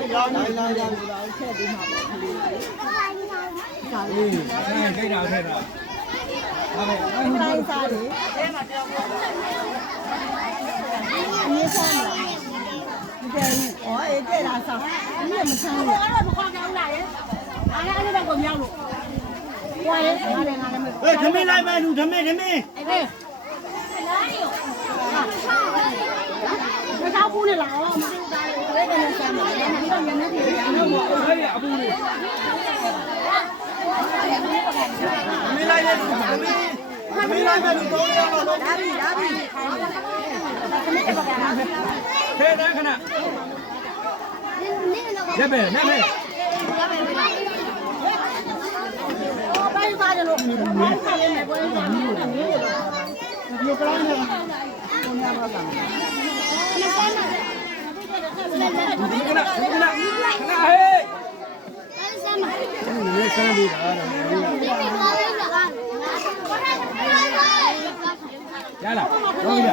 ချက်ပြီးမှာပေါ့ကလေးအေးခိုင်းတာထဲတာဟုတ်ကဲ့တိုင်းစားတယ်အဲမှာပြောပြရေးစားလားဒီကနေ့ဩအေးတဲ့လားစားဒီကမချမ်းဘူးအဲ့တော့မခေါ်ကြဘူးလားရေအားလည်းအဲ့ဒါကိုမြောက်လို့ဟွာလေငါလည်းမဟေးဓမင်းလိုက်မယ်လူဓမင်းအေးမချောက်ဘူးလေလားမသိဘူးသားလေဘယ်နဲ့ဆမ်းမလဲဒီတော့ညနေတည်းရအောင်ပေါ့ဟဲ့အပူလေးဓမင်းလိုက်တဲ့လူဓမင်းလိုက်မယ်လူတော့ရအောင်ဒါပြီခဲတန်းခဏရပ်ပဲနဲ့မဲ့ပိုင်းပါတယ်လို့ဒီမှာလည်းပွဲစားနေတယ်ဒီလိုကလည်းဘုရားပါလားခဏဟေးနေဆန်းပြီးတာရလားဟုတ်ပြီ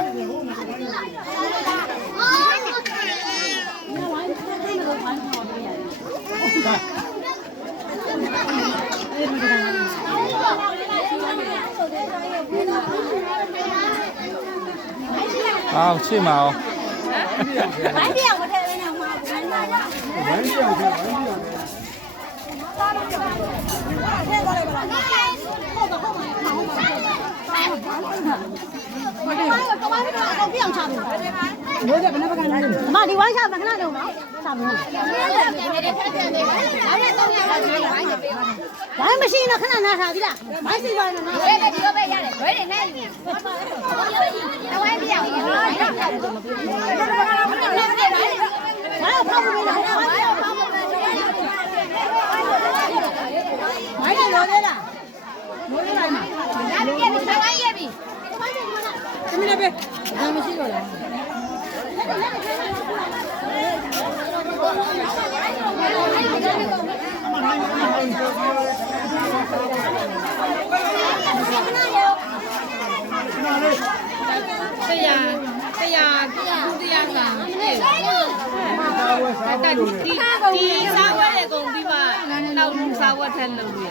好，去嘛哦。买点我才能买，ဝမ်းပြောင်းခဲ့ဝမ်းပြောင်း妈，你晚上不看那种吗？啥不？咱们现在看那啥的了，买谁家的呢？我要泡不没了，买点老的了，老的来嘛。这边那边，咱们洗过来。ဒီစားဝတ်တဲ့ကုန်ပြီးမှနောက်လူစားဝတ်ထက်လုပ်လို့ရ